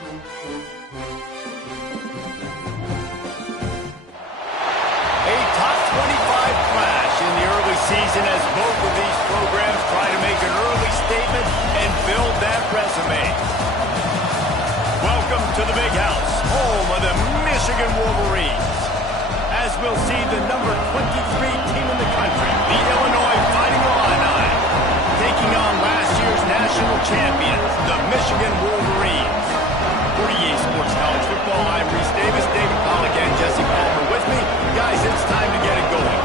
A top 25 clash in the early season as both of these programs try to make an early statement and build that resume. Welcome to the Big House, home of the Michigan Wolverines. As we'll see the number 23 team in the country, the Illinois Fighting Illini, taking on last year's national champions, the Michigan Wolverines. For EA Sports College Football, I'm Reese Davis, David Pollack, and Jesse Palmer with me. Guys, it's time to get it going.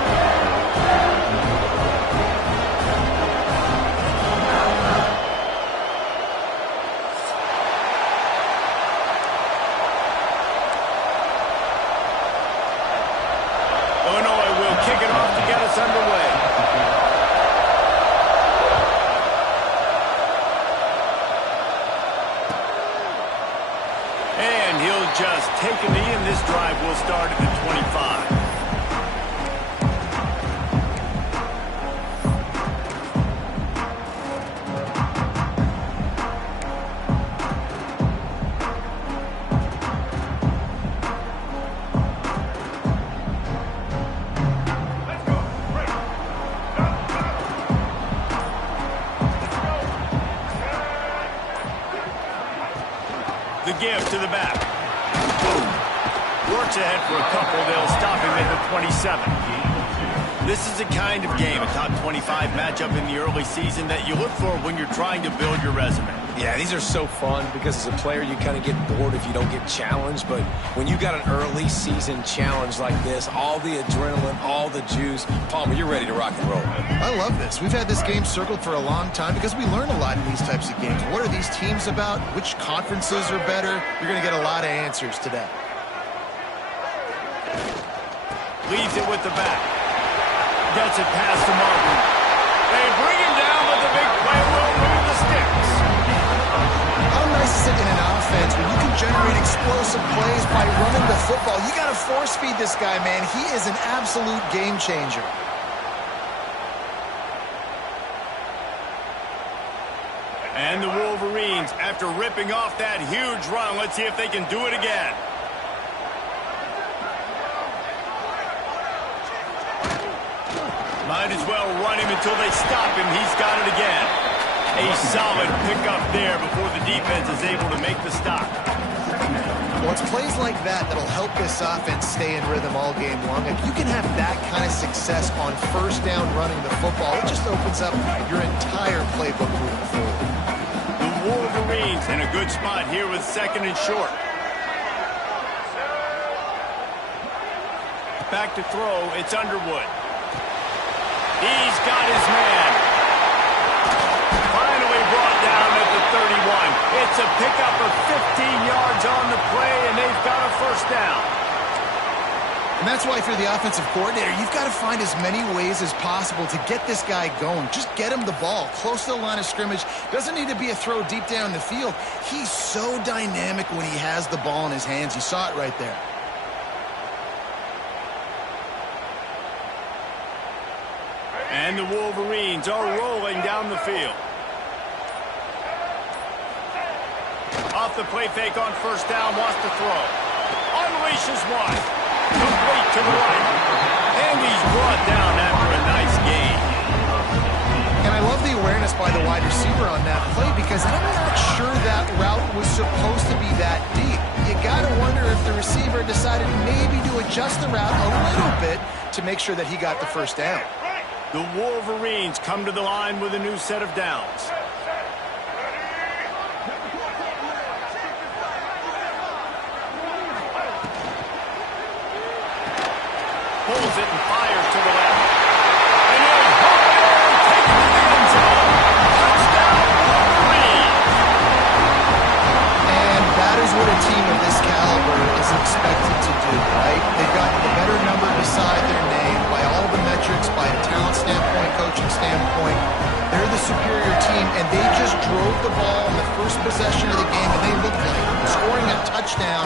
Illinois will kick it off to get us underway. And he'll just take a knee, and this drive will start at the 25. The give to the back. Boom. Works ahead for a couple. They'll stop him at the 27. This is the kind of game, a top 25 matchup in the early season that you look for when you're trying to build your resume. Yeah, these are so fun because as a player, you kind of get bored if you don't get challenged. But when you got an early season challenge like this, all the adrenaline, all the juice, Palmer, you're ready to rock and roll. I love this. We've had this game circled for a long time because we learn a lot in these types of games. What are these teams about? Which conferences are better? You're going to get a lot of answers today. Leaves it with the back. Gets it past the Martin. They bring him down, but the big play will move the sticks. How nice is it in an offense when you can generate explosive plays by running the football? You got to force feed this guy, man. He is an absolute game changer. And the Wolverines, after ripping off that huge run, let's see if they can do it again. Might as well run him until they stop him. He's got it again. A solid pickup there before the defense is able to make the stop. Well, it's plays like that that'll help this offense stay in rhythm all game long. If you can have that kind of success on first down running the football, it just opens up your entire playbook moving forward. The Wolverines in a good spot here with second and short. Back to throw, it's Underwood. He's got his man. Finally brought down at the 31. It's a pickup of 15 yards on the play, and they've got a first down. And that's why if you're the offensive coordinator, you've got to find as many ways as possible to get this guy going. Just get him the ball close to the line of scrimmage. Doesn't need to be a throw deep down the field. He's so dynamic when he has the ball in his hands. You saw it right there. And the Wolverines are rolling down the field. Off the play fake on first down, wants to throw. Unleashes one. Complete to the right. And he's brought down after a nice gain. And I love the awareness by the wide receiver on that play because I'm not sure that route was supposed to be that deep. You got to wonder if the receiver decided maybe to adjust the route a little bit to make sure that he got the first down. The Wolverines come to the line with a new set of downs. Pulls it and fires to the left. And he'll pop it and take it to the end zone. Touchdown, Wolverines. And that is what a team of this caliber is expected to do, right? They've got the better number beside their name by all the metrics, by a talent standpoint, coaching standpoint. They're the superior team, and they just drove the ball in the first possession of the game, and they looked like scoring a touchdown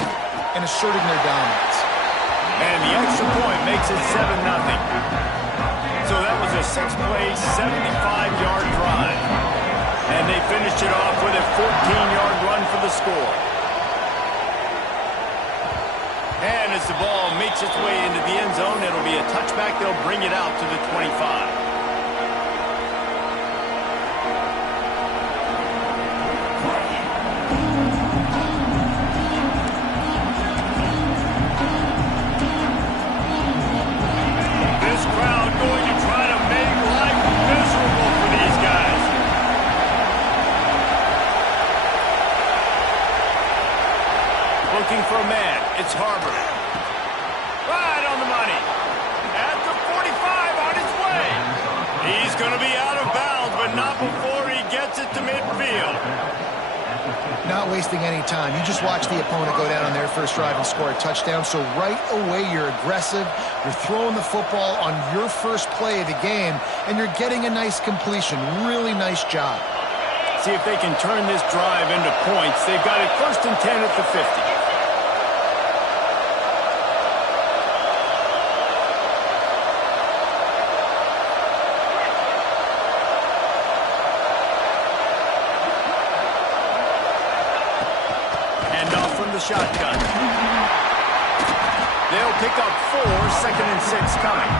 and asserting their dominance. And the extra point makes it 7-0. So that was a 6-play, 75-yard drive. And they finished it off with a 14-yard run for the score. as the ball makes its way into the end zone, it'll be a touchback. They'll bring it out to the 25. Looking for a man. It's Harbor. Right on the money. At the 45 on his way. He's going to be out of bounds, but not before he gets it to midfield. Not wasting any time. You just watch the opponent go down on their first drive and score a touchdown. So right away, you're aggressive. You're throwing the football on your first play of the game, and you're getting a nice completion. Really nice job. See if they can turn this drive into points. They've got it 1st and 10 at the 50. Shotgun. They'll pick up 4, 2nd and 6 coming.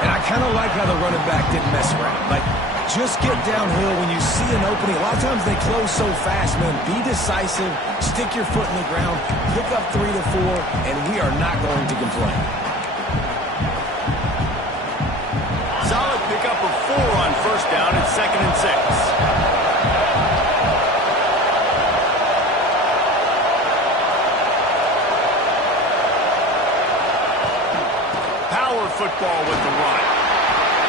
And I kind of like how the running back didn't mess around. Like, just get downhill when you see an opening. A lot of times they close so fast, man. Be decisive, stick your foot in the ground, pick up 3 to 4, and we are not going to complain. Solid pickup of 4 on 1st down at 2nd and 6. Football with the run.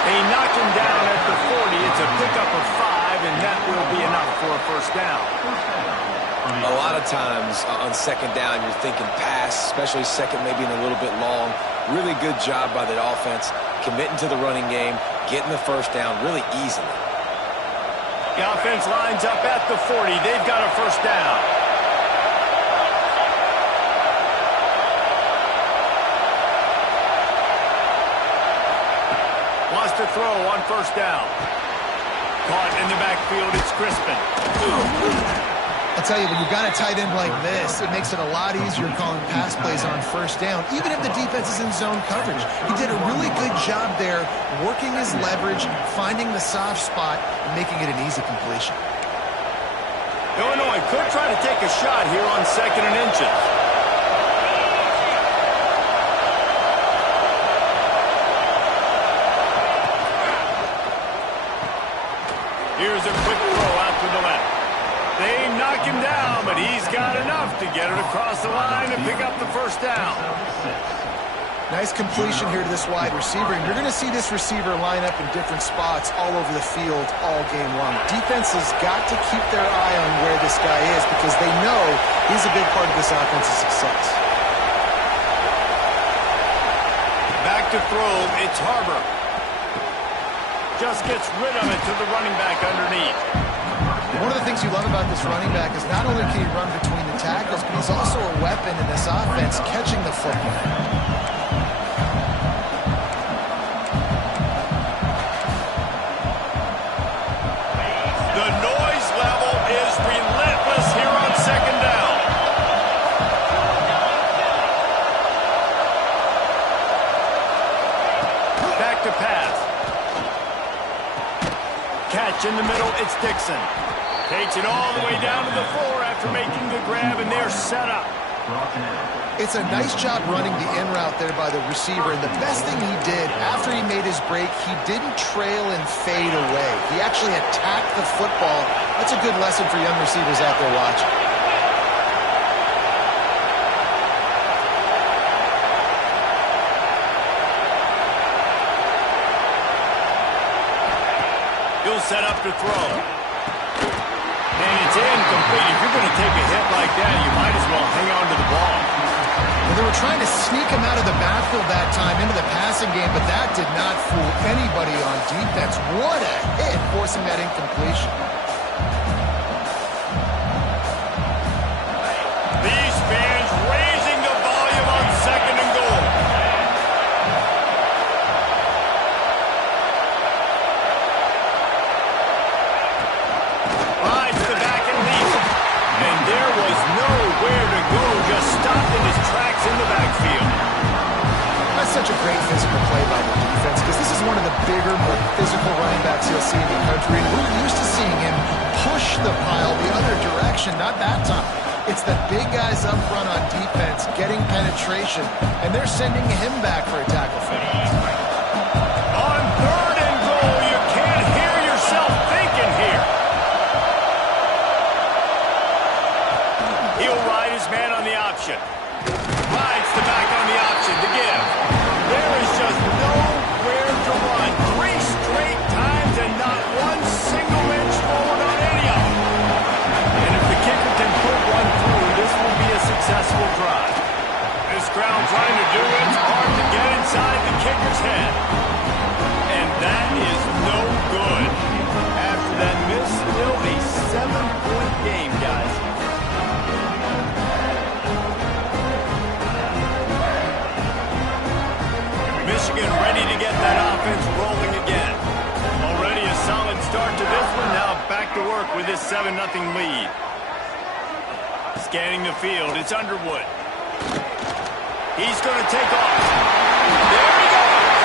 They knock him down at the 40. It's a pickup of 5, and that will be enough for a 1st down. A lot of times on 2nd down, you're thinking pass, especially 2nd, maybe in a little bit long. Really good job by the offense, committing to the running game, getting the 1st down really easily. The offense lines up at the 40. They've got a 1st down. Wants to throw on 1st down. Caught in the backfield, it's Crispin. I'll tell you, when you've got a tight end like this, it makes it a lot easier calling pass plays on 1st down, even if the defense is in zone coverage. He did a really good job there, working his leverage, finding the soft spot, and making it an easy completion. Illinois could try to take a shot here on 2nd and inches. Here's a quick throw out to the left. They knock him down, but he's got enough to get it across the line and pick up the 1st down. Nice completion here to this wide receiver, and you're going to see this receiver line up in different spots all over the field all game long. Defense has got to keep their eye on where this guy is because they know he's a big part of this offense's success. Back to throw, it's Harbor. Just gets rid of it to the running back underneath. One of the things you love about this running back is not only can he run between the tackles, but he's also a weapon in this offense, catching the football. The noise level is relentless here on 2nd down. Back to pass. Catch in the middle, it's Dixon. Takes it all the way down to the floor after making the grab, and they're set up. It's a nice job running the in route there by the receiver, and the best thing he did after he made his break, he didn't trail and fade away. He actually attacked the football. That's a good lesson for young receivers out there watching. He'll set up to throw. And it's incomplete. If you're going to take a hit like that, you might as well hang on to the ball. Well, they were trying to sneak him out of the backfield that time into the passing game, but that did not fool anybody on defense. What a hit, forcing that incompletion. These fans raising the volume on 2nd and goal. Rides to the back and leaves it. And there was nowhere to go, just stopped in his tracks in the back. a great physical play by the defense because this is one of the bigger, more physical running backs you'll see in the country. And we're used to seeing him push the pile the other direction, not that time. It's the big guys up front on defense getting penetration, and they're sending him back for a tackle finish. On 3rd and goal, you can't hear yourself thinking here. He'll ride his man on the option. Rides the back on the option to give. There is just nowhere to run. 3 straight times and not one single inch forward on any of them. And if the kicker can put one through, this will be a successful drive. This crowd trying to do it. It's hard to get inside the kicker's head. And that is no good. After that miss, still a 7-point game, guys. Michigan ready to get that offense rolling again. Already a solid start to this one. Now back to work with this 7-0 lead. Scanning the field, it's Underwood. He's going to take off. There he goes.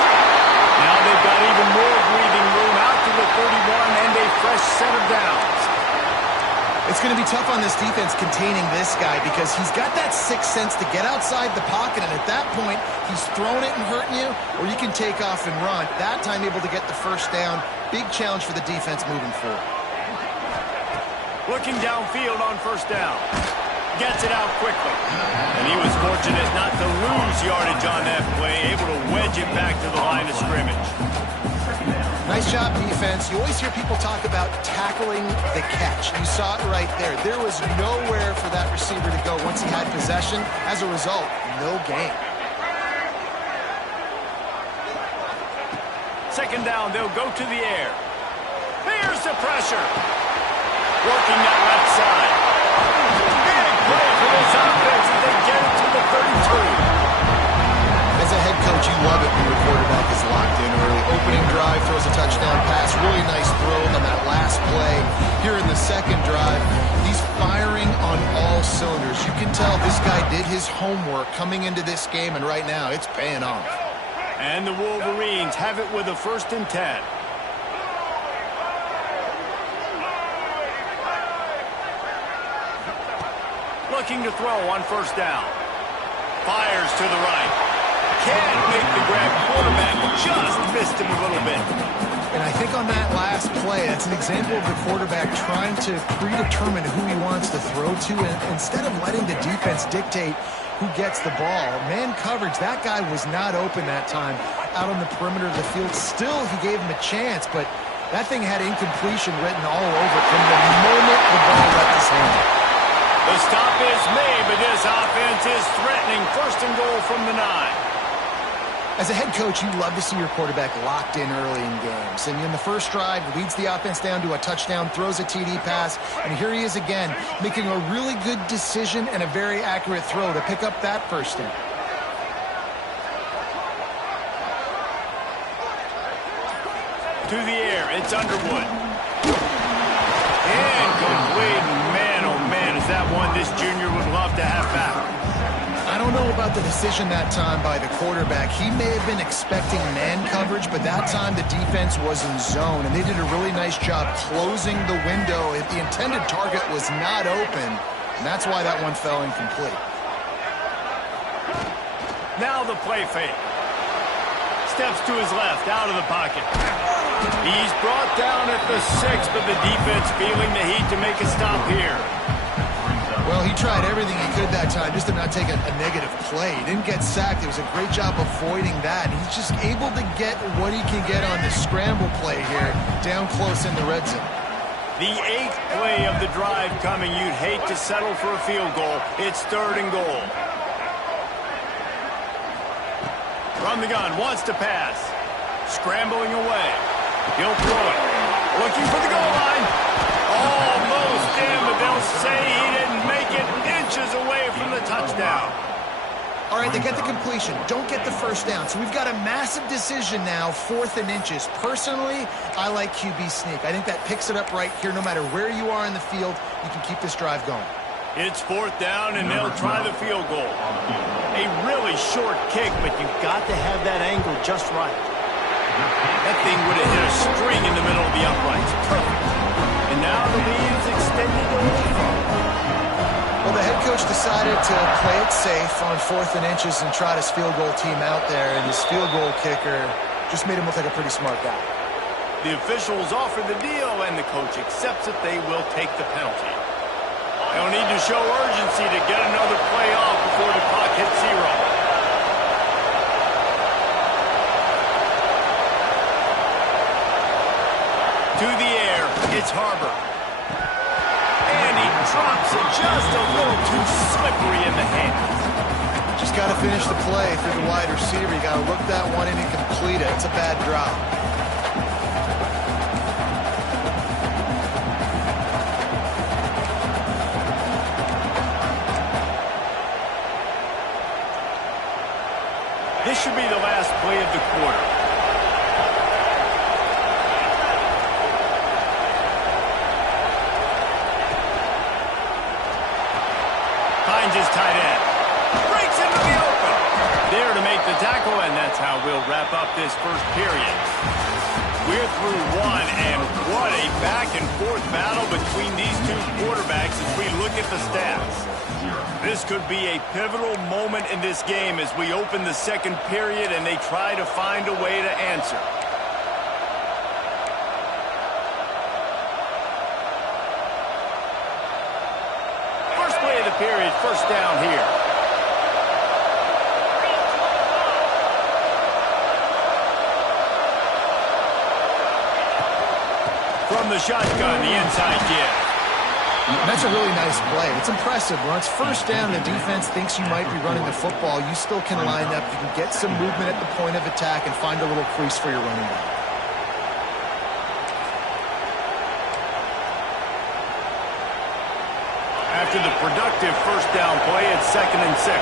Now they've got even more breathing room out to the 31 and a fresh set of downs. It's going to be tough on this defense containing this guy because he's got that sixth sense to get outside the pocket, and at that point, he's throwing it and hurting you, or you can take off and run. That time able to get the first down. Big challenge for the defense moving forward. Looking downfield on 1st down. Gets it out quickly. And he was fortunate not to lose yardage on that play, able to wedge it back to the line of scrimmage. Nice job, defense. You always hear people talk about tackling the catch. You saw it right there. There was nowhere for that receiver to go once he had possession. As a result, no gain. 2nd down, they'll go to the air. There's the pressure. Working that left side. Big play for this offense as they get it to the 32. As a head coach, you love it when your quarterback is locked in early. Opening drive, throws a touchdown pass. Really nice throw on that last play. Here in the 2nd drive, he's firing on all cylinders. You can tell this guy did his homework coming into this game, and right now it's paying off. And the Wolverines have it with a 1st and 10. Looking to throw on 1st down. Fires to the right. Can't make the grab. Quarterback just missed him a little bit. And I think on that last play, that's an example of the quarterback trying to predetermine who he wants to throw to, and instead of letting the defense dictate who gets the ball. Man coverage, that guy was not open that time out on the perimeter of the field. Still, he gave him a chance, but that thing had incompletion written all over from the moment the ball left his hand. The stop is made, but this offense is threatening. 1st and goal from the 9. As a head coach, you love to see your quarterback locked in early in games. And in the first drive, leads the offense down to a touchdown, throws a TD pass, and here he is again, making a really good decision and a very accurate throw to pick up that 1st down. To the air, it's Underwood. Incomplete. Man, oh man, is that one this junior would love to have back. I don't know about the decision that time by the quarterback. He may have been expecting man coverage, but that time the defense was in zone, and they did a really nice job closing the window. If the intended target was not open, and that's why that one fell incomplete. Now the play fake. Steps to his left, out of the pocket. He's brought down at the 6, but the defense feeling the heat to make a stop here. Well, he tried everything he could that time just to not take a negative play. He didn't get sacked. It was a great job avoiding that. He's just able to get what he can get on the scramble play here, down close in the red zone. The 8th play of the drive coming. You'd hate to settle for a field goal. It's 3rd and goal. From the gun, wants to pass. Scrambling away. He'll throw it. Looking for the goal line. Almost in, but they'll say he didn't make it, inches away from the touchdown. All right, they get the completion. Don't get the 1st down. So we've got a massive decision now, 4th and inches. Personally, I like QB sneak. I think that picks it up right here. No matter where you are in the field, you can keep this drive going. It's 4th down, and they'll try the field goal. A really short kick, but you've got to have that angle just right. That thing would have hit a string in the middle of the uprights. Perfect. And now the lead's extended a little further. Well, the head coach decided to play it safe on 4th and inches and trot his field goal team out there, and his field goal kicker just made him look like a pretty smart guy. The officials offer the deal, and the coach accepts it. They will take the penalty. They'll need to show urgency to get another play off before the clock hits 0. To the air, it's Harbor. And he drops it just a little too slippery in the hands. Just got to finish the play through the wide receiver. You got to look that one in and complete it. It's a bad drop. This should be the last play of the quarter. Finds his tight end. Breaks into the open. There to make the tackle, and that's how we'll wrap up this first period. We're through one, and what a back-and-forth battle between these two quarterbacks as we look at the stats. This could be a pivotal moment in this game as we open the second period and they try to find a way to answer. First play of the period, 1st down here. From the shotgun, the inside give. That's a really nice play. It's impressive. When it's 1st down and the defense thinks you might be running the football, you still can line up. You can get some movement at the point of attack and find a little crease for your running back. After the productive 1st down play, it's 2nd and 6.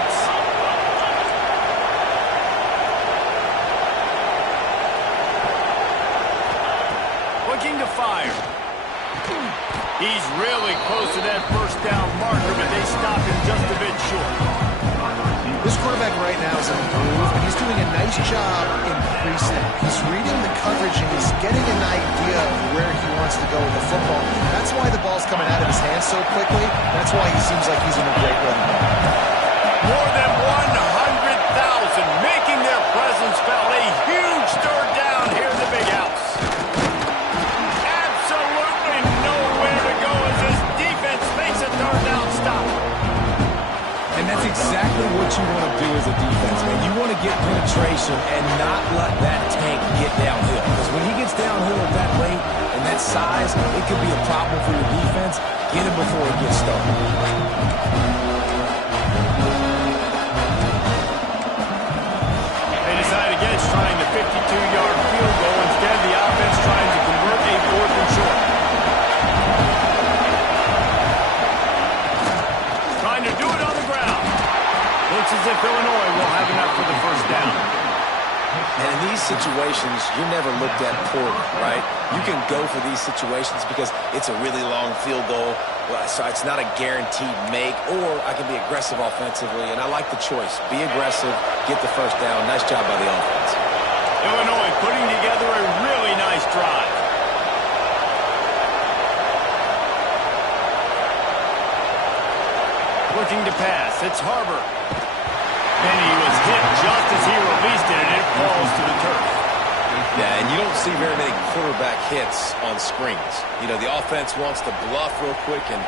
Looking to fire. He's really close to that 1st down marker, but they stop him just a bit short. This quarterback right now is in a groove, and he's doing a nice job in pre-snap. He's reading the coverage, and he's getting an idea of where he wants to go with the football. That's why the ball's coming out of his hands so quickly. That's why he seems like he's in a great run. More than 100,000 making their presence felt. A huge 3rd down here in the big house. And that's exactly what you want to do as a defense, man. You want to get penetration and not let that tank get downhill. Because when he gets downhill at that rate and that size, it could be a problem for your defense. Get him before it gets started. They decide against trying the 52-yard field goal. Instead, the offense trying to convert a 4th and short. Trying to do it on the ground. Looks as if Illinois will have enough for the 1st down. And in these situations, you're never looked at poorly, right? You can go for these situations because it's a really long field goal, so it's not a guaranteed make, or I can be aggressive offensively, and I like the choice. Be aggressive, get the 1st down. Nice job by the offense. Illinois putting together a really nice drive. Looking to pass, it's Harbor. And he was hit just as he released it, and it falls to the turf. Yeah, and you don't see very many quarterback hits on screens. You know, the offense wants to bluff real quick and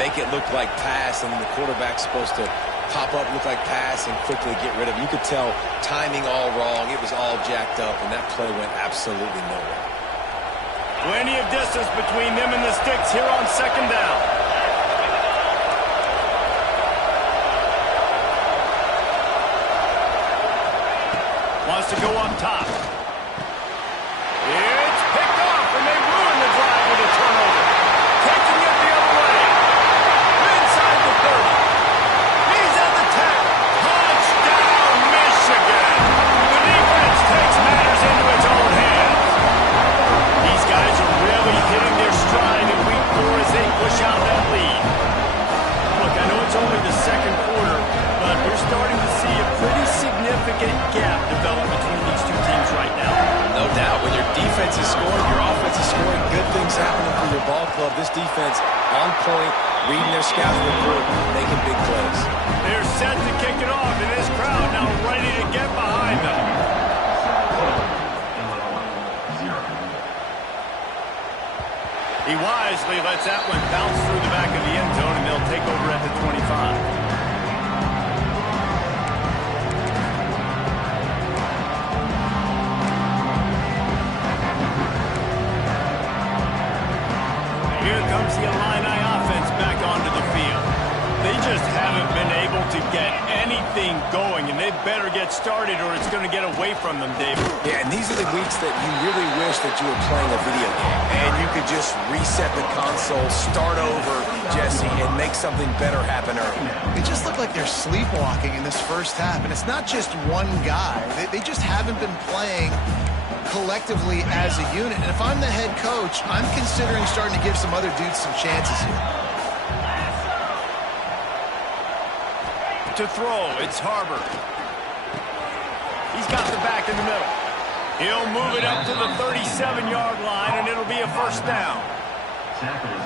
make it look like pass, and the quarterback's supposed to pop up, look like pass, and quickly get rid of it. You could tell timing all wrong. It was all jacked up, and that play went absolutely nowhere. Plenty of distance between them and the sticks here on 2nd down. Wants to go up top. It's picked off, and they ruin the drive with a turnover. Taking it the other way. Inside the 30. He's at the 10. Touchdown, Michigan. The defense takes matters into its own hands. These guys are really hitting their stride in week 4 as they push out that lead. Look, I know this defense on point, reading their scouting report, making big plays. They're set to kick it off, and this crowd now ready to get behind them. He wisely lets that one bounce through the back of the end zone, and they'll take over at the 25. Here comes the Illini offense back onto the field. They just haven't been able to get anything going, and they better get started or it's going to get away from them, David. Yeah, and these are the weeks that you really wish that you were playing a video game, and you could just reset the console, start over, Jesse, and make something better happen early. They just look like they're sleepwalking in this first half, and it's not just one guy. They just haven't been playing collectively as a unit. And if I'm the head coach, I'm considering starting to give some other dudes some chances here. To throw, it's Harbor. He's got the back in the middle. He'll move it up to the 37-yard line, and it'll be a first down.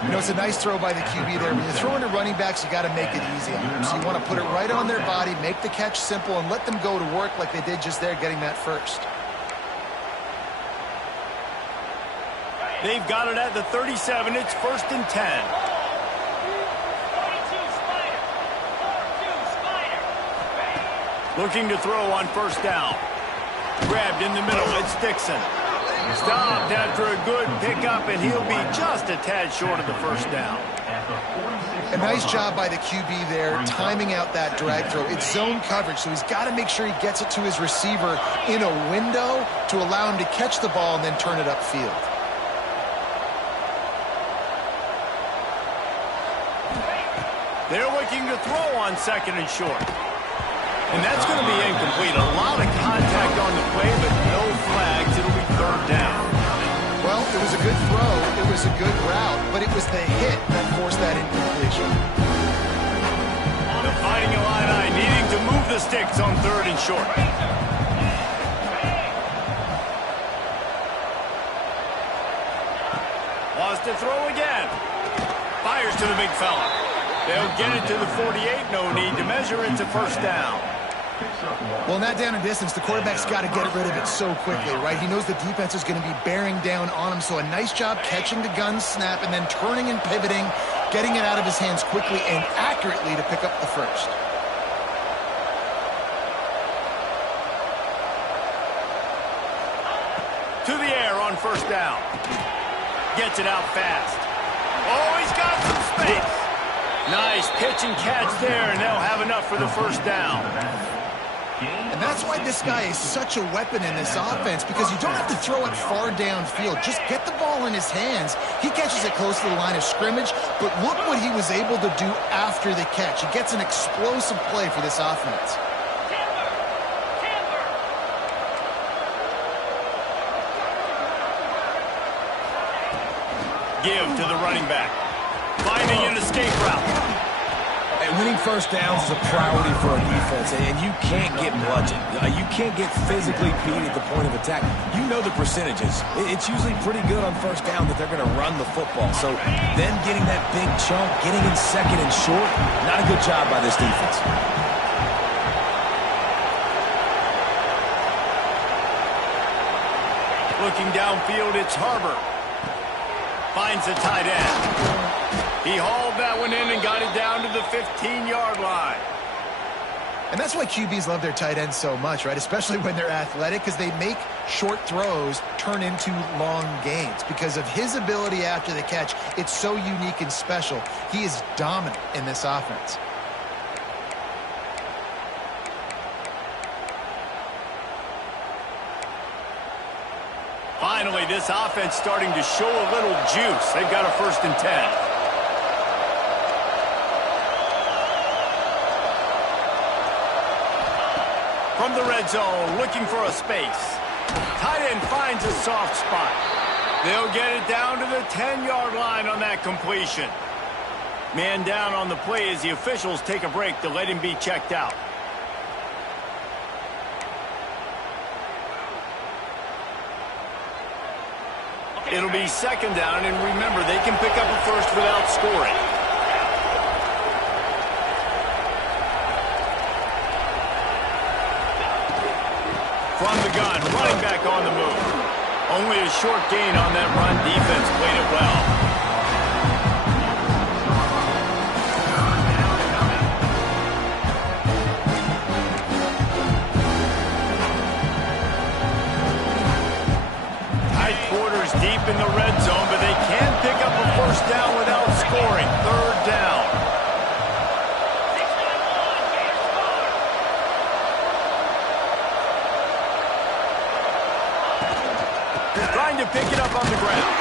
You know, it's a nice throw by the QB there. When you're throwing to running backs, you got to make it easy on them. So you want to put it right on their body, make the catch simple, and let them go to work like they did just there, getting that first. They've got it at the 37. It's 1st and 10. Looking to throw on first down. Grabbed in the middle. It's Dixon. Stopped after a good pickup, and he'll be just a tad short of the first down. A nice job by the QB there, timing out that drag throw. It's zone coverage, so he's got to make sure he gets it to his receiver in a window to allow him to catch the ball and then turn it upfield. They're looking to throw on 2nd and short. And that's going to be incomplete. A lot of contact on the play, but no flags. It'll be 3rd down. Well, it was a good throw. It was a good route, but it was the hit that forced that incompletion. The Fighting Illini needing to move the sticks on 3rd and short. Wants to throw again. Fires to the big fella. They'll get it to the 48. No need to measure. It's a first down. Well, in that down and distance, the quarterback's got to get rid of it so quickly, right? He knows the defense is going to be bearing down on him, so a nice job catching the gun snap and then turning and pivoting, getting it out of his hands quickly and accurately to pick up the first. To the air on first down. Gets it out fast. Oh, he's got some space. Nice pitch and catch there, and they'll have enough for the first down. And that's why this guy is such a weapon in this offense, because you don't have to throw it far downfield. Just get the ball in his hands. He catches it close to the line of scrimmage, but look what he was able to do after the catch. He gets an explosive play for this offense. Give to the running back. Finding an escape route. And winning first downs is a priority for a defense, and you can't get bludgeoned. You can't get physically beat at the point of attack. You know the percentages. It's usually pretty good on first down that they're going to run the football. So then getting that big chunk, getting in 2nd and short, not a good job by this defense. Looking downfield, it's Harbor. Finds the tight end. He hauled that one in and got it down to the 15-yard line. And that's why QBs love their tight ends so much, right? Especially when they're athletic, because they make short throws turn into long gains. Because of his ability after the catch, it's so unique and special. He is dominant in this offense. Finally, this offense starting to show a little juice. They've got a 1st and 10. From the red zone, looking for a space. Tight end finds a soft spot. They'll get it down to the 10-yard line on that completion. Man down on the play as the officials take a break to let him be checked out. It'll be second down, and remember, they can pick up a first without scoring. From the gun, running back on the move. Only a short gain on that run. Defense played it well. Tight quarters deep in the red zone, but they can pick up a first down without scoring. Third down. Trying to pick it up on the ground.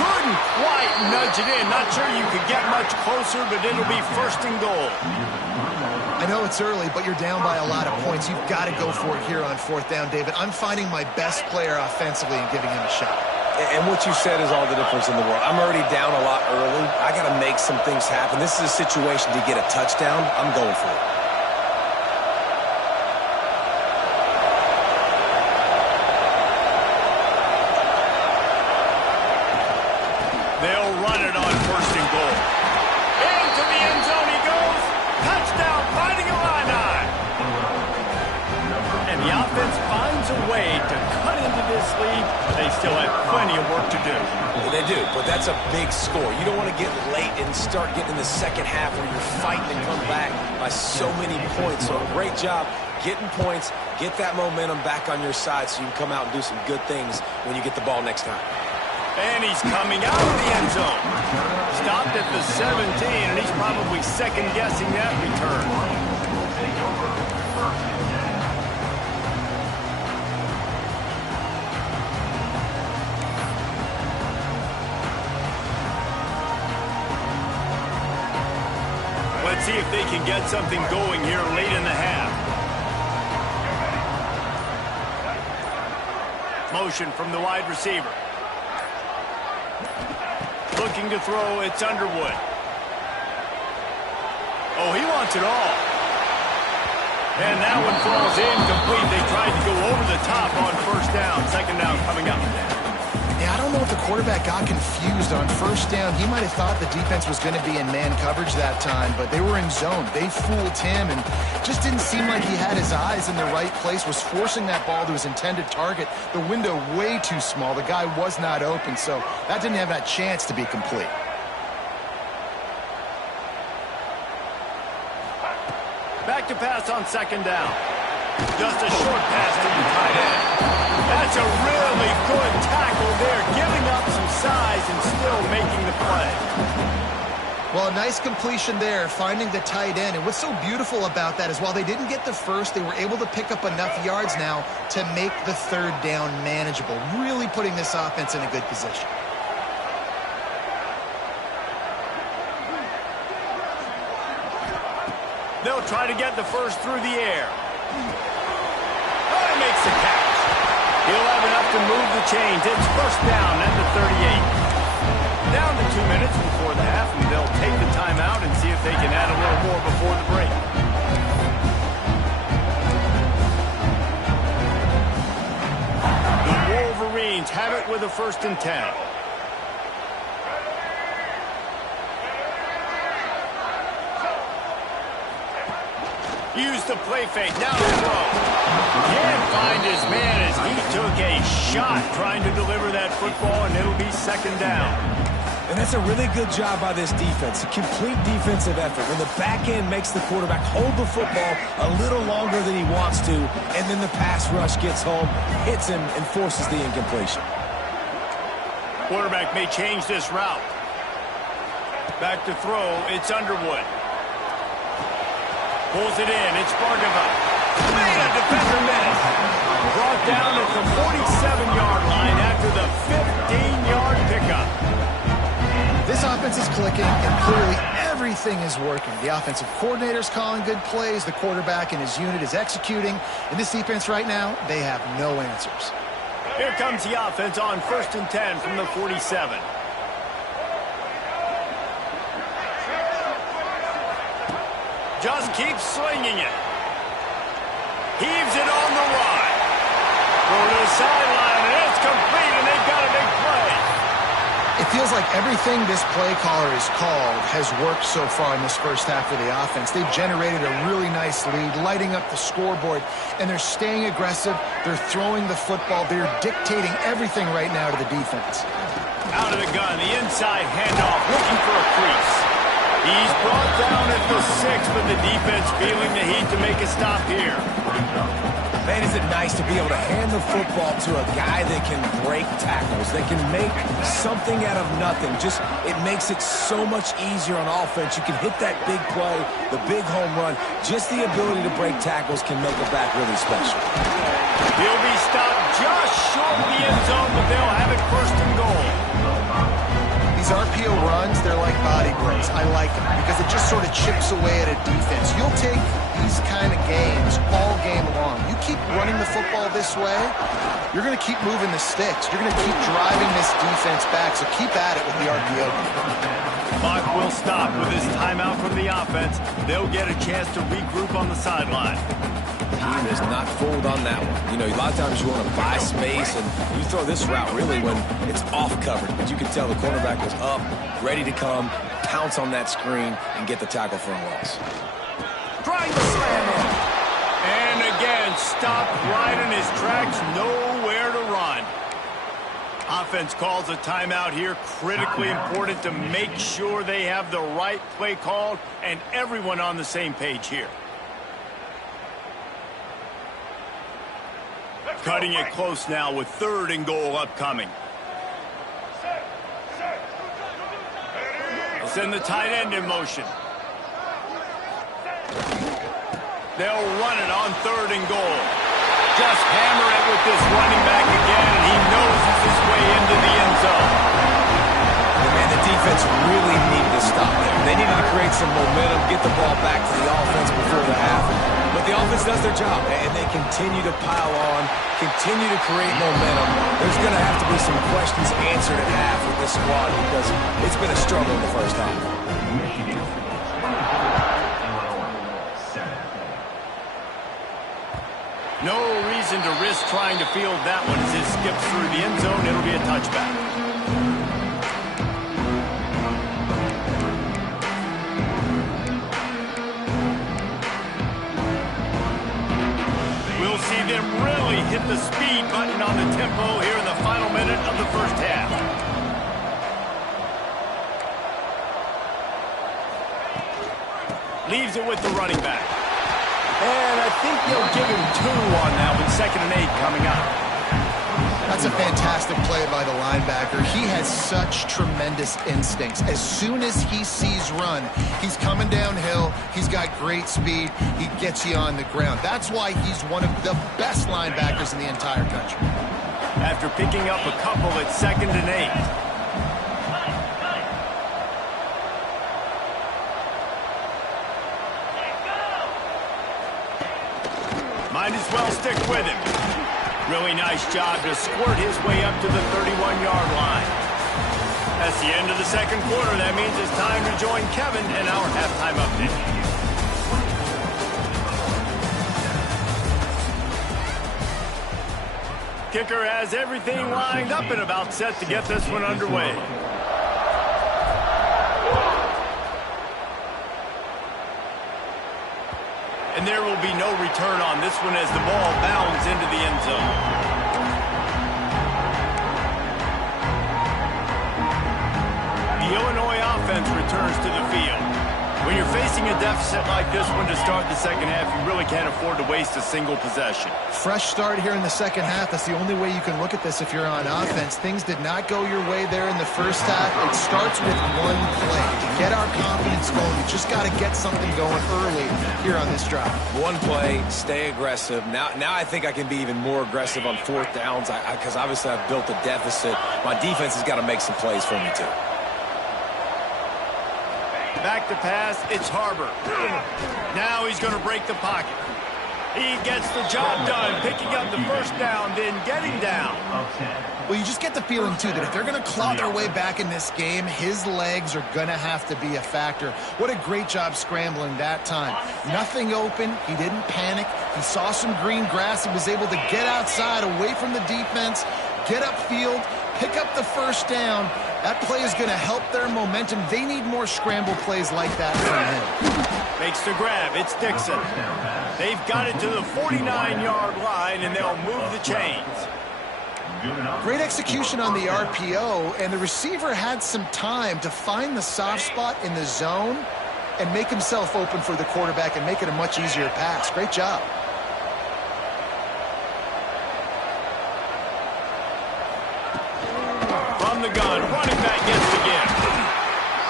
Couldn't quite nudge it in. Not sure you could get much closer, but it'll be first and goal. I know it's early, but you're down by a lot of points. You've got to go for it here on fourth down, David. I'm finding my best player offensively and giving him a shot. And what you said is all the difference in the world. I'm already down a lot early. I got to make some things happen. This is a situation to get a touchdown. I'm going for it. They'll run it on first and goal. Into the end zone he goes. Touchdown, Fighting Illini. And the offense finds a way to cut into this lead, but they still have plenty of work to do. They do, but that's a big score. You don't want to get late and start getting in the second half where you're fighting and come back by so many points. So great job getting points, get that momentum back on your side so you can come out and do some good things when you get the ball next time. And he's coming out of the end zone. Stopped at the 17, and he's probably second-guessing that return. Let's see if they can get something going here late in the half. Motion from the wide receiver. Looking to throw, it's Underwood. Oh, he wants it all. And that one falls incomplete. They tried to go over the top on first down. Second down coming up. Yeah, I don't know if the quarterback got confused on first down. He might have thought the defense was going to be in man coverage that time, but they were in zone. They fooled him and just didn't seem like he had his eyes in the right place, was forcing that ball to his intended target. The window way too small. The guy was not open, so that didn't have that chance to be complete. Back to pass on second down. Just a short pass to the tight end. That's a really good tackle there, giving up some size and still making the play. Well, a nice completion there, finding the tight end. And what's so beautiful about that is while they didn't get the first, they were able to pick up enough yards now to make the third down manageable, really putting this offense in a good position. They'll try to get the first through the air. Oh, he makes the catch. He'll have enough to move the chains. It's first down at the 38. Down to 2 minutes before the half, and they'll take the timeout and see if they can add a little more before the break. The Wolverines have it with a first and 10. Use the play fake, now the throw. Can't find his man as he took a shot trying to deliver that football, and it'll be second down. And that's a really good job by this defense, a complete defensive effort. When the back end makes the quarterback hold the football a little longer than he wants to, and then the pass rush gets home, hits him, and forces the incompletion. Quarterback may change this route. Back to throw, it's Underwood. Pulls it in, it's Bargava. Made a defender miss. Brought down at the 47-yard line after the 15-yard pickup. This offense is clicking, and clearly everything is working. The offensive coordinator's calling good plays. The quarterback and his unit is executing. In this defense right now, they have no answers. Here comes the offense on first and 10 from the 47. Just keeps slinging it. Heaves it on the run. Go to the sideline, and it's complete, and they've got a big play. feels like everything this play caller has called has worked so far in this first half of the offense. They've generated a really nice lead, lighting up the scoreboard, and they're staying aggressive. They're throwing the football. They're dictating everything right now to the defense. Out of the gun, the inside handoff, looking for a crease. He's brought down at the 6, but the defense feeling the heat to make a stop here. Man, is it nice to be able to hand the football to a guy that can break tackles, that can make something out of nothing. Just, it makes it so much easier on offense. You can hit that big play, the big home run. Just the ability to break tackles can make a back really special. He'll be stopped just short of the end zone, but they'll have it first and goal. These RPO runs, they're like body blows. I like them because it just sort of chips away at a defense. You'll take these kind of games all game long. You keep running the football this way, you're going to keep moving the sticks. You're going to keep driving this defense back, so keep at it with the RPO. Clock will stop with this timeout from the offense. They'll get a chance to regroup on the sideline. Team is not fooled on that one. You know, a lot of times you want to buy space, and you throw this route really when it's off coverage. But you can tell the cornerback was up, ready to come, pounce on that screen, and get the tackle for a loss. Trying to slam him. And again, stopped right in his tracks, nowhere to run. Offense calls a timeout here. Critically important to make sure they have the right play called and everyone on the same page here. Cutting it close now with 3rd and goal upcoming. They'll send the tight end in motion. They'll run it on 3rd and goal. Just hammer it with this running back again, and he noses his way into the end zone. Man, the defense really needed to stop there. They needed to create some momentum, get the ball back to the offense before the half. But the offense does their job, and they continue to pile on, continue to create momentum. There's going to have to be some questions answered at half with this squad because it's been a struggle in the first half. No reason to risk trying to field that one as it skips through the end zone. It'll be a touchback. We'll see them really hit the speed button on the tempo here in the final minute of the first half. Leaves it with the running back. And I think they'll give him 2 on that with 2nd and 8 coming up. That's a fantastic play by the linebacker. He has such tremendous instincts. As soon as he sees run, he's coming downhill. He's got great speed. He gets you on the ground. That's why he's one of the best linebackers in the entire country. After picking up a couple at 2nd and 8. Might as well stick with him. Really nice job to squirt his way up to the 31-yard line. That's the end of the second quarter. That means it's time to join Kevin in our halftime update. Kicker has everything lined up and about set to get this one underway. And there will be no return on this one as the ball bounds into the end zone. The Illinois offense returns to the field. When you're facing a deficit like this one to start the second half, you really can't afford to waste a single possession. Fresh start here in the second half. That's the only way you can look at this if you're on offense. Things did not go your way there in the first half. It starts with one play. To get our confidence going, you just got to get something going early here on this drive. One play, stay aggressive. Now I think I can be even more aggressive on 4th downs because obviously I've built a deficit. My defense has got to make some plays for me too. Back to pass, it's Harbor. Now he's going to break the pocket. He gets the job done, picking up the first down, then getting down. Well, you just get the feeling, too, that if they're going to claw their way back in this game, his legs are going to have to be a factor. What a great job scrambling that time. Nothing open. He didn't panic. He saw some green grass. He was able to get outside, away from the defense, get upfield, pick up the first down. That play is going to help their momentum. They need more scramble plays like that from him. Makes the grab. It's Dixon. They've got it to the 49-yard line, and they'll move the chains. Great execution on the RPO, and the receiver had some time to find the soft spot in the zone and make himself open for the quarterback and make it a much easier pass. Great job. From the gun, running back gets the gift.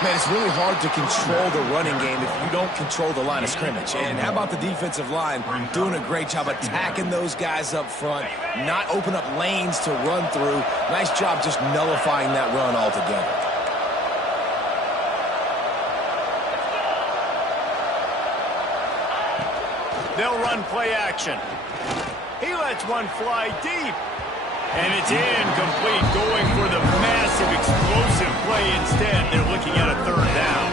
Man, it's really hard to control the running game if you don't control the line of scrimmage. And how about the defensive line doing a great job attacking those guys up front, not open up lanes to run through. Nice job just nullifying that run altogether. They'll run play action. He lets one fly deep. And it's incomplete, going for the massive, explosive play instead. They're looking at a third down.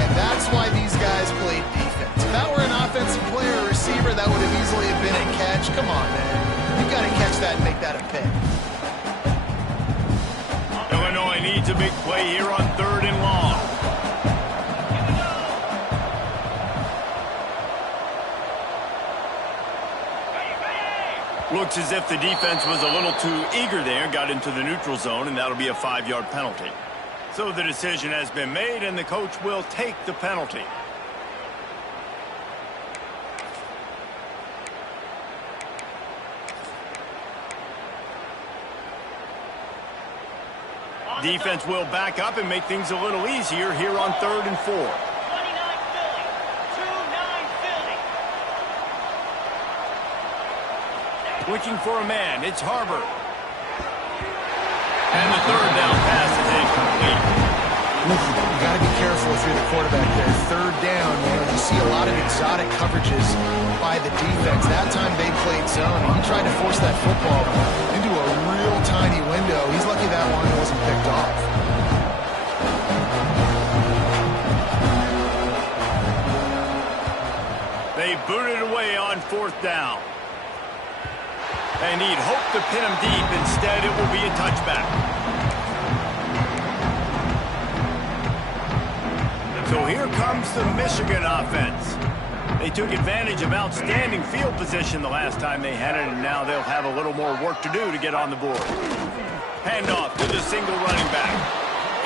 And that's why these guys played defense. If that were an offensive player or receiver, that would have easily been a catch. Come on, man. You got to catch that and make that a pick. Illinois needs a big play here on 3rd and long. Looks as if the defense was a little too eager there, got into the neutral zone, and that'll be a 5-yard penalty. So the decision has been made, and the coach will take the penalty. Defense will back up and make things a little easier here on 3rd and 4. Looking for a man. It's Harbor. And the third down pass is incomplete. You got to be careful if you're the quarterback there. 3rd down, you see a lot of exotic coverages by the defense. That time they played zone. He tried to force that football into a real tiny window. He's lucky that one wasn't picked off. They booted away on 4th down. They need hope to pin him deep. Instead, it will be a touchback. So here comes the Michigan offense. They took advantage of outstanding field position the last time they had it, and now they'll have a little more work to do to get on the board. Handoff to the single running back.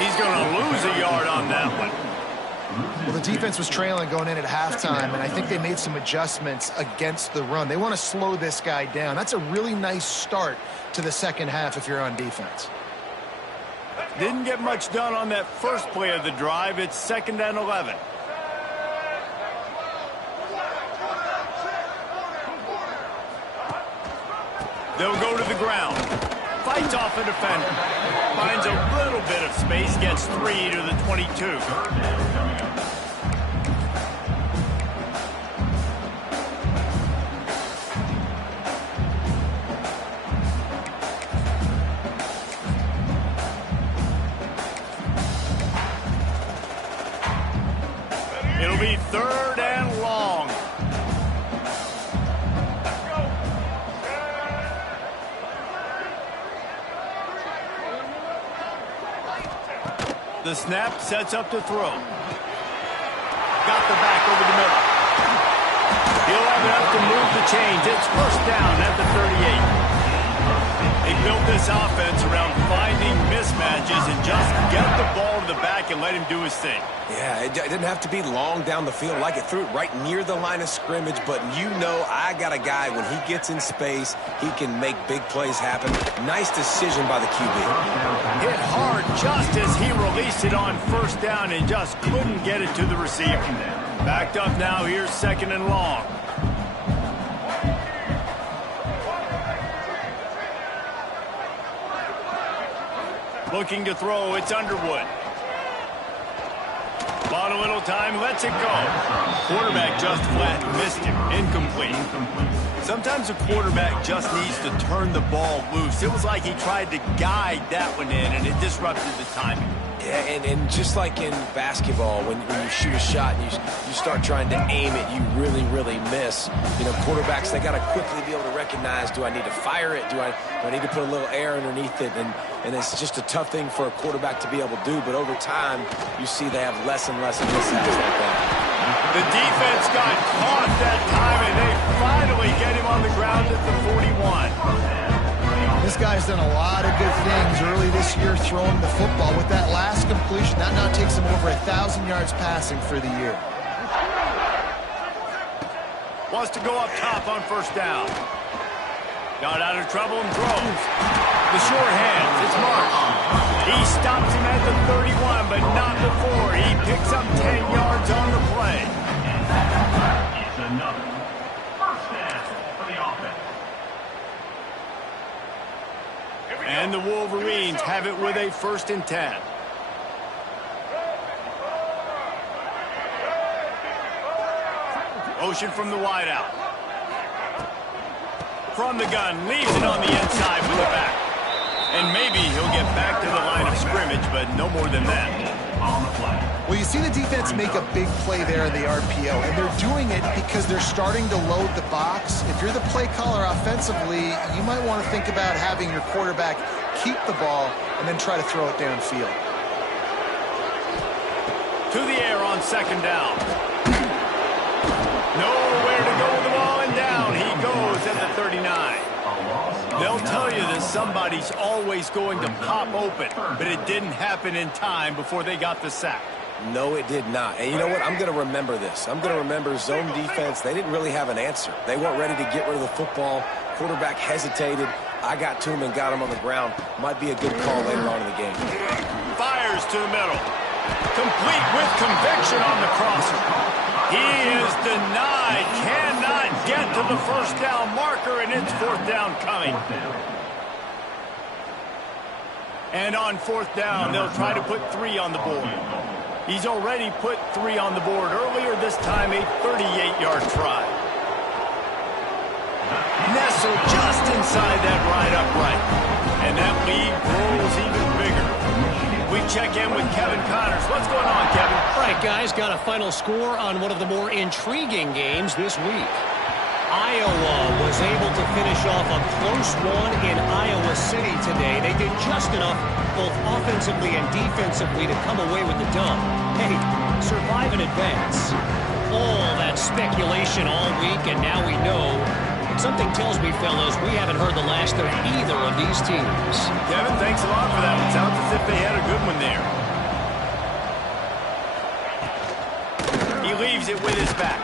He's going to lose a yard on that one. Well, the defense was trailing going in at halftime, and I think they made some adjustments against the run. They want to slow this guy down. That's a really nice start to the second half if you're on defense. Didn't get much done on that first play of the drive. It's 2nd and 11. They'll go to the ground. Fights off a defender. Finds a little bit of space. Gets 3 to the 22. It'll be 3rd and long. The snap sets up to throw. Got the back over the middle. He'll have enough to move the chains. It's 1st down at the 38. They built this offense around finding mismatches and just get the ball to the back and let him do his thing. Yeah, it didn't have to be long down the field. Like it threw it right near the line of scrimmage, but you know I got a guy, when he gets in space, he can make big plays happen. Nice decision by the QB. Hit hard just as he released it on 1st down and just couldn't get it to the receiver. Backed up now, here's 2nd and long. Looking to throw, it's Underwood. Bought a little time, lets it go. Quarterback just flat missed him. Incomplete. Sometimes a quarterback just needs to turn the ball loose. It was like he tried to guide that one in, and it disrupted the timing. Yeah, and just like in basketball, when you shoot a shot and you start trying to aim it, you really, really miss. You know, quarterbacks, they got to quickly be able to recognize, do I need to fire it? Do I need to put a little air underneath it? And and it's just a tough thing for a quarterback to be able to do. But over time, you see they have less and less mishaps like that. The defense got caught that time, and they finally get him on the ground at the 41. This guy's done a lot of good things early this year throwing the football. With that last completion, that now takes him over 1,000 yards passing for the year. Wants to go up top on first down. Got out of trouble and throws. The short hands, it's Marsh. He stops him at the 31, but not before. He picks up 10 yards on the play. It's another first down for the offense. And the Wolverines have it with a 1st and 10. Motion from the wideout. From the gun, leaves it on the inside with the back. And maybe he'll get back to the line of scrimmage, but no more than that. Well, you see the defense make a big play there in the RPO, and they're doing it because they're starting to load the box. If you're the play caller offensively, you might want to think about having your quarterback keep the ball and then try to throw it downfield. To the air on 2nd down. Nowhere to go with the ball, and down he goes at the 39. They'll tell you that somebody's always going to pop open, but it didn't happen in time before they got the sack. No, it did not. And you know what? I'm going to remember this. I'm going to remember zone defense. They didn't really have an answer. They weren't ready to get rid of the football. Quarterback hesitated. I got to him and got him on the ground. Might be a good call later on in the game. Fires to the middle. Complete with conviction on the crosser. He is denied. Cannot get to the 1st down marker, and it's 4th down coming. And on 4th down, they'll try to put 3 on the board. He's already put 3 on the board earlier, this time a 38-yard try. Nestled just inside that right upright. And that lead grows even bigger. We check in with Kevin Connors. What's going on, Kevin? All right, guys, got a final score on one of the more intriguing games this week. Iowa was able to finish off a close one in Iowa City today. They did just enough, both offensively and defensively, to come away with the dub. Hey, survive and advance. All that speculation all week, and now we know. But something tells me, fellas, we haven't heard the last of either of these teams. Kevin, thanks a lot for that. It sounds as if they had a good one there. He leaves it with his back.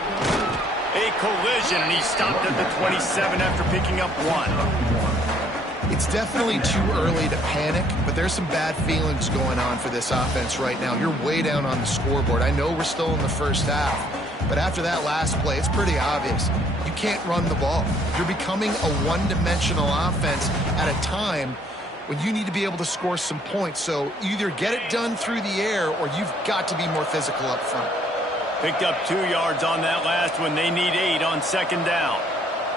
A collision, and he stopped at the 27 after picking up 1. It's definitely too early to panic, but there's some bad feelings going on for this offense right now. You're way down on the scoreboard. I know we're still in the 1st half, but after that last play, it's pretty obvious. You can't run the ball. You're becoming a one-dimensional offense at a time when you need to be able to score some points. So either get it done through the air, or you've got to be more physical up front. Picked up 2 yards on that last one. They need 8 on 2nd down.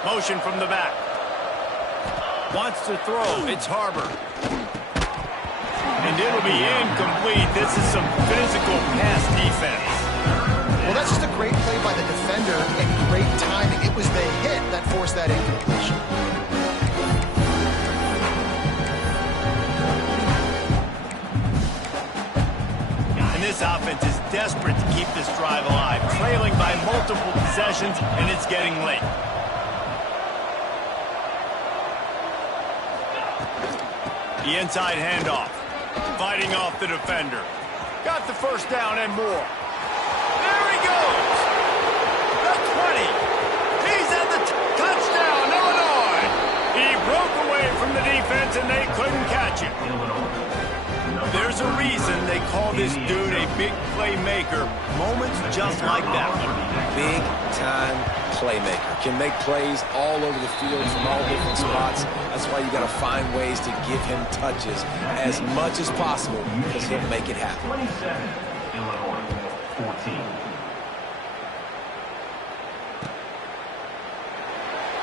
Motion from the back. Wants to throw. It's Harbor. And it'll be incomplete. This is some physical pass defense. Well, that's just a great play by the defender and great timing. It was the hit that forced that incompletion. And this offense is desperate to keep this drive alive, trailing by multiple possessions, and it's getting late. The inside handoff, fighting off the defender. Got the 1st down and more. There he goes. The 20. He's at the touchdown, Illinois. He broke away from the defense, and they couldn't catch him. There's a reason they call this dude a big playmaker. Moments just like that one. Big-time playmaker. Can make plays all over the field from all different spots. That's why you got to find ways to give him touches as much as possible, because he'll make it happen. 27, Illinois, 14.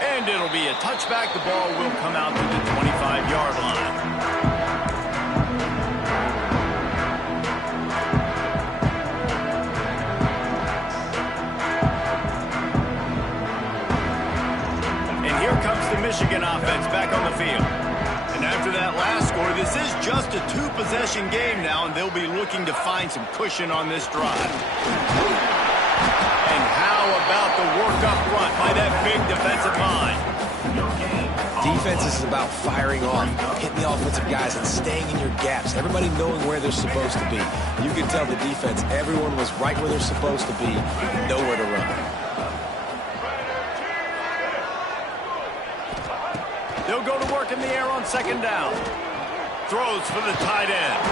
And it'll be a touchback. The ball will come out to the 25-yard line. Here comes the Michigan offense back on the field. And after after that last score. This is just a two-possession game now, and they'll be looking to find some cushion on this drive. And how about the work up front by that big defensive line? Defense is about firing off, hitting the offensive guys, and staying in your gaps. Everybody knowing where they're supposed to be. You can tell the defense, everyone was right where they're supposed to be, nowhere to run. They'll go to work in the air on second down. Throws for the tight end.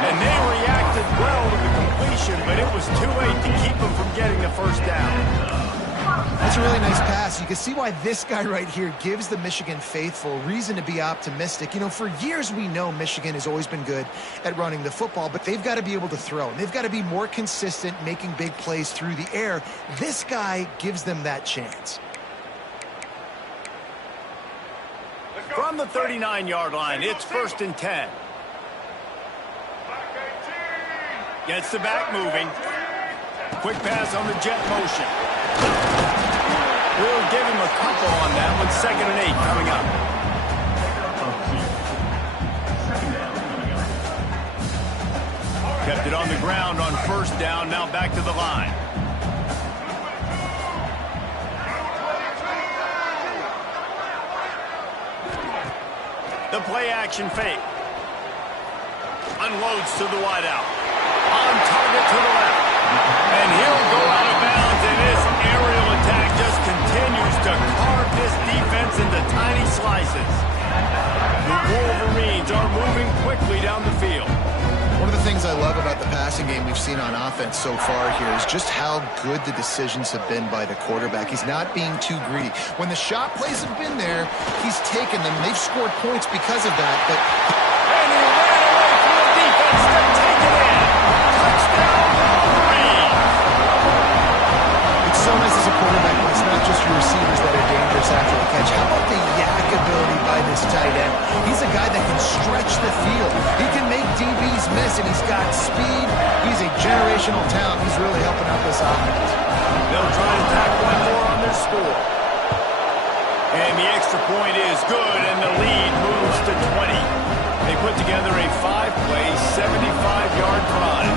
And they reacted well to the completion, but it was too late to keep them from getting the first down. That's a really nice pass. You can see why this guy right here gives the Michigan faithful reason to be optimistic. You know, for years we know Michigan has always been good at running the football, but they've got to be able to throw. And they've got to be more consistent making big plays through the air. This guy gives them that chance. From the 39-yard line, it's 1st and 10. Gets the back moving. Quick pass on the jet motion. We'll give him a couple on that one. 2nd and 8 coming up. Kept it on the ground on 1st down. Now back to the line. The play action fake. Unloads to the wideout. On target to the left. And he'll go out of bounds, and this aerial attack just continues to carve this defense into tiny slices. The Wolverines are moving quickly down the field. One of the things I love about the passing game we've seen on offense so far here is just how good the decisions have been by the quarterback. He's not being too greedy. When the shot plays have been there, he's taken them. They've scored points because of that. But and he ran away from the defense to take it in. Touchdown, Wolverines. It's so nice as a quarterback when it's not just your receivers that are dangerous after the catch. How about the yak ability by this tight end? He's a guy that can stretch the field. He can make DBs miss, and he's got speed. He's a generational talent. He's really helping out this offense. They'll try to tack one more on their score. And the extra point is good, and the lead moves to 20. They put together a 5-play, 75-yard drive.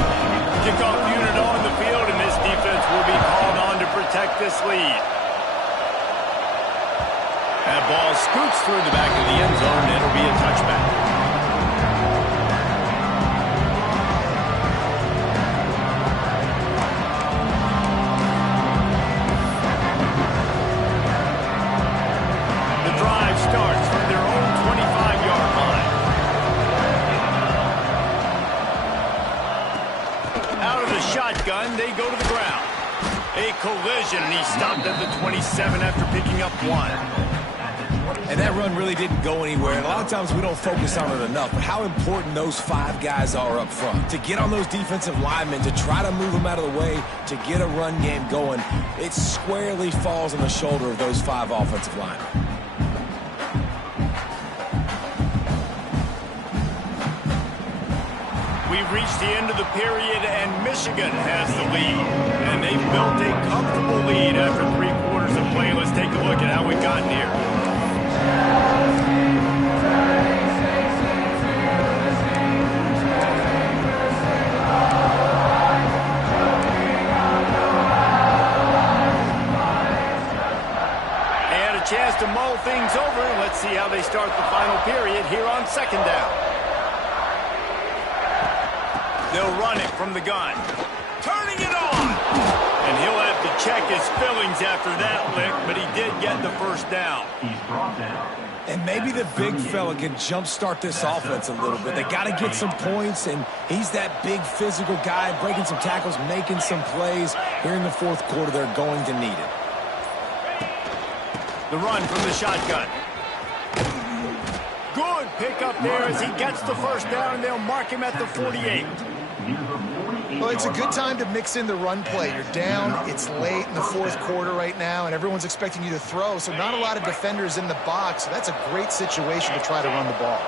Kickoff unit on the field, and this defense will be called on to protect this lead. That ball scoots through the back of the end zone, and it'll be a touchback. The drive starts from their own 25-yard line. Out of the shotgun, they go to the ground. A collision, and he stopped at the 27 after picking up 1. And that run really didn't go anywhere. And a lot of times we don't focus on it enough. But how important those 5 guys are up front. To get on those defensive linemen, to try to move them out of the way, to get a run game going, it squarely falls on the shoulder of those 5 offensive linemen. We've reached the end of the period, and Michigan has the lead. And they've built a comfortable lead after 3 quarters of play. Let's take a look at how we've gotten here. And a chance to mull things over. Let's see how they start the final period here on 2nd down. They'll run it from the gun. Turning it on! And he'll have to check his fillings after that lick, but he did get the first down. He's brought down. And maybe the big fella can jumpstart this offense a little bit. They got to get some points, and he's that big physical guy, breaking some tackles, making some plays. Here in the 4th quarter, they're going to need it. The run from the shotgun. Good pickup there as he gets the first down, and they'll mark him at the 48. Well, it's a good time to mix in the run play. You're down, it's late in the 4th quarter right now, and everyone's expecting you to throw, so not a lot of defenders in the box. So that's a great situation to try to run the ball.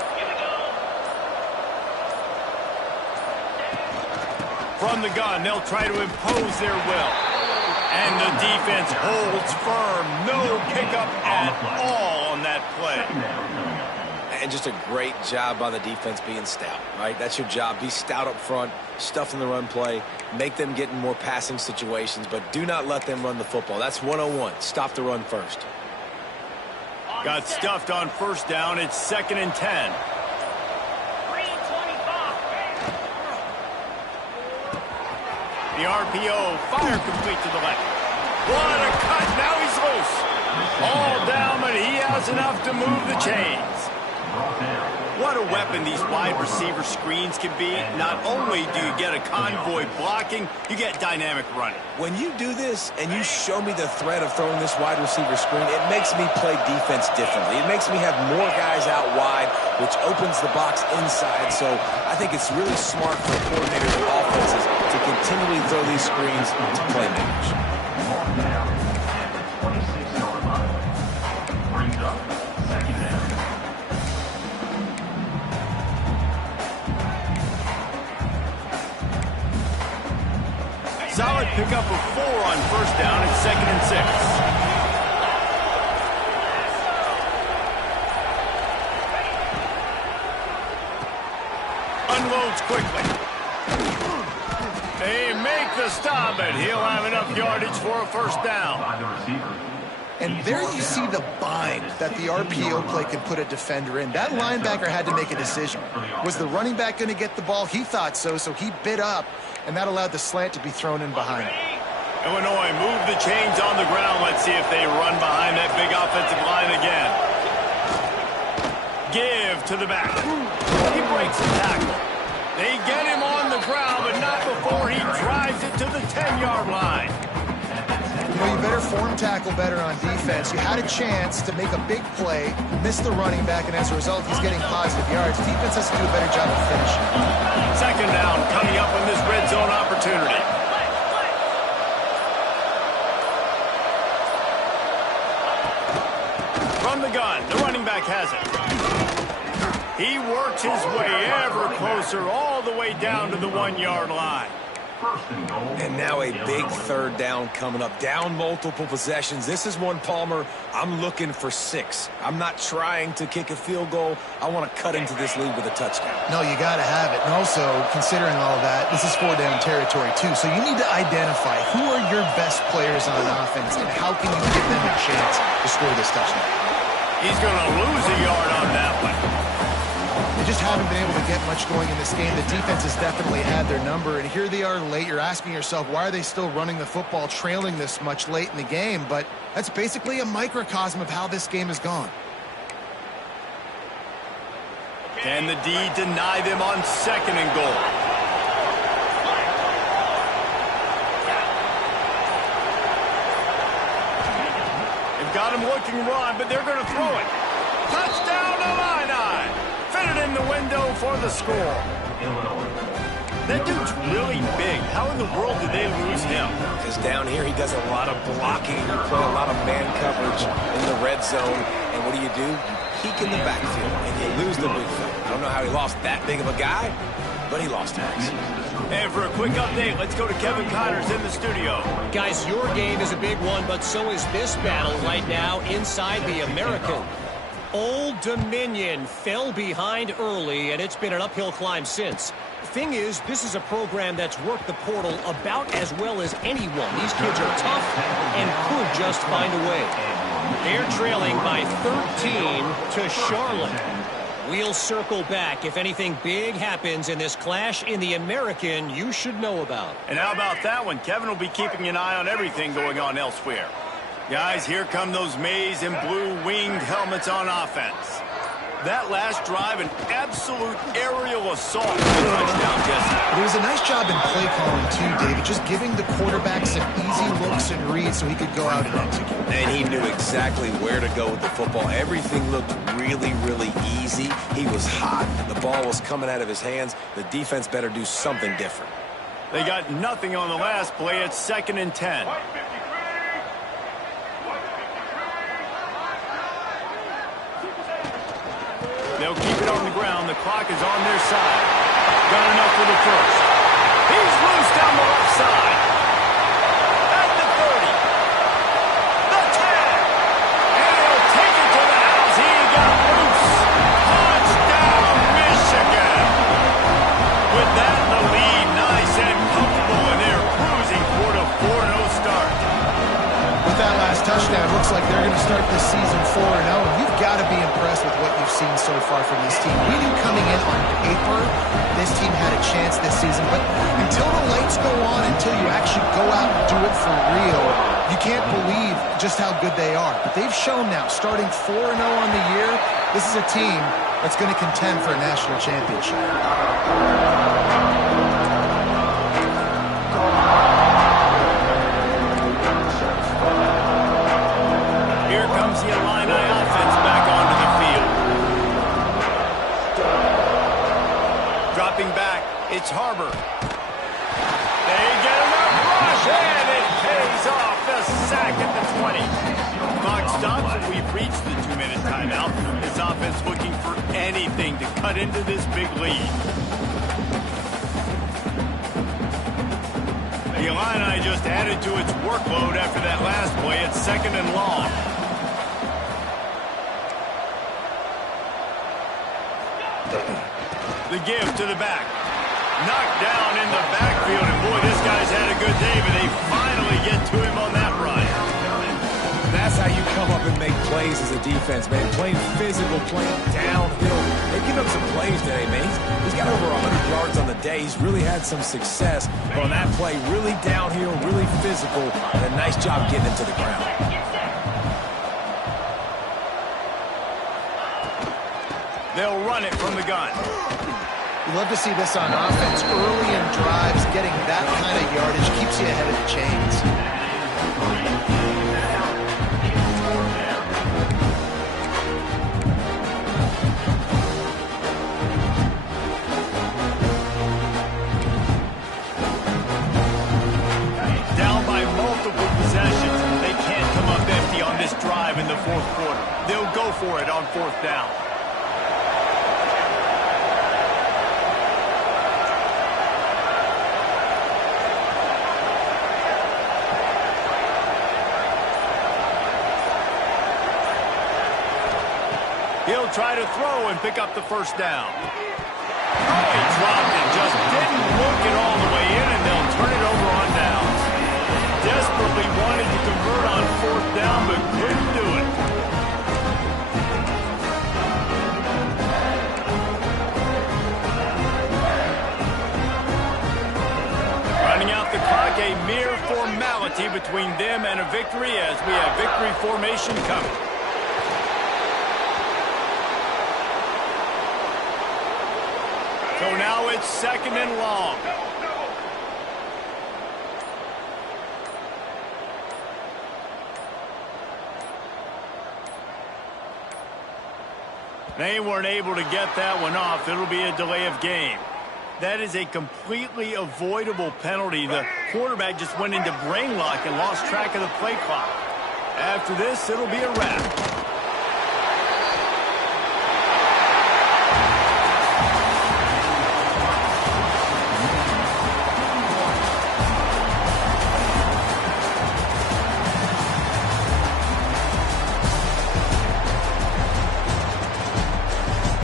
From the gun, they'll try to impose their will. And the defense holds firm. No pickup at all on that play. And just a great job by the defense being stout, right? That's your job. Be stout up front, stuff in the run play, make them get in more passing situations, but do not let them run the football. That's 101. Stop the run first. Got stuffed on first down. It's 2nd and 10. The RPO, fire complete to the left. What a cut, now he's loose. All down, but he has enough to move the chains. What a weapon these wide receiver screens can be. Not only do you get a convoy blocking, you get dynamic running. When you do this and you show me the threat of throwing this wide receiver screen, it makes me play defense differently. It makes me have more guys out wide, which opens the box inside. So I think it's really smart for coordinators and offenses to continually throw these screens to playmakers. Solid pickup of 4 on first down. It's 2nd and 6. Unloads quickly. They make the stop, and he'll have enough yardage for a first down. And there you see the bind that the RPO play can put a defender in. That linebacker had to make a decision. Was the running back going to get the ball? He thought so, so he bit up, and that allowed the slant to be thrown in behind. Illinois move the chains on the ground. Let's see if they run behind that big offensive line again. Give to the back. He breaks the tackle. They get him on the ground, but not before he drives it to the 10-yard line. You know, you better form tackle better on defense. You had a chance to make a big play, miss the running back, and as a result, he's getting positive yards. Defense has to do a better job of finishing. 2nd down coming up on this red zone opportunity. From the gun, the running back has it. He works his way ever closer, all the way down to the 1-yard line. And now a big 3rd down coming up. Down multiple possessions. This is one, Palmer, I'm looking for 6. I'm not trying to kick a field goal. I want to cut into this lead with a touchdown. No, you got to have it. And also, considering all of that, this is 4-down territory, too. So you need to identify who are your best players on offense and how can you give them a chance to score this touchdown. He's going to lose a yard on that one. They just haven't been able to get much going in this game. The defense has definitely had their number, and here they are late. You're asking yourself, why are they still running the football, trailing this much late in the game? But that's basically a microcosm of how this game has gone. Can the D deny them on 2nd and goal? They've got him looking run, but they're going to throw it. Touchdown to Illini. Fit it in the window for the score. That dude's really big. How in the world did they lose him? Because down here he does a lot of blocking. You play a lot of man coverage in the red zone. And what do? You peek in the backfield, and you lose the big fella. I don't know how he lost that big of a guy, but he lost him. And for a quick update, let's go to Kevin Connors in the studio. Guys, your game is a big one, but so is this battle right now inside the American. Old Dominion fell behind early, and it's been an uphill climb since. Thing is, this is a program that's worked the portal about as well as anyone. These kids are tough and could just find a way. They're trailing by 13 to Charlotte. We'll circle back if anything big happens in this clash in the American you should know about. And how about that one? Kevin will be keeping an eye on everything going on elsewhere. Guys, here come those maize and blue winged helmets on offense. That last drive, an absolute aerial assault. Touchdown, Jesse. But it was a nice job in play calling, too, David. Just giving the quarterback some easy looks and reads so he could go out and execute. And he knew exactly where to go with the football. Everything looked really, really easy. He was hot. The ball was coming out of his hands. The defense better do something different. They got nothing on the last play. It's 2nd and 10. They'll keep it on the ground. The clock is on their side. Got enough for the first. He's loose down the left side. At the 30. with that last touchdown, looks like they're going to start this season 4-0. You've got to be impressed with what you've seen so far from this team. We knew coming in on paper this team had a chance this season, but until the lights go on, until you actually go out and do it for real, you can't believe just how good they are. But they've shown now, starting 4-0 on the year, this is a team that's going to contend for a national championship. Here comes the Illini offense back onto the field. Dropping back, it's Harbor. They get enough rush, and it pays off. The sack at the 20. Clock stops, and we've reached the 2-minute timeout. This offense looking for anything to cut into this big lead. The Illini just added to its workload after that last play. It's 2nd and long. The give to the back. Knocked down in the backfield, and boy, this guy's had a good day, but they finally get to him on that run. That's how you come up and make plays as a defense, man. Playing physical, playing downhill. They give up some plays today, man. He's got over 100 yards on the day. He's really had some success. But on that play, really downhill, really physical, and a nice job getting him to the ground. They'll run it from the gun. You love to see this on offense. Early in drives, getting that kind of yardage keeps you ahead of the chains. Down by multiple possessions. They can't come up empty on this drive in the 4th quarter. They'll go for it on 4th down. He'll try to throw and pick up the 1st down. Oh, he dropped it. Just didn't look it all the way in, and they'll turn it over on downs. Desperately wanted to convert on 4th down, but couldn't do it. Running out the clock, a mere formality between them and a victory as we have victory formation coming. So now it's 2nd and long. They weren't able to get that one off. It'll be a delay of game. That is a completely avoidable penalty. The quarterback just went into brain lock and lost track of the play clock. After this, it'll be a wrap.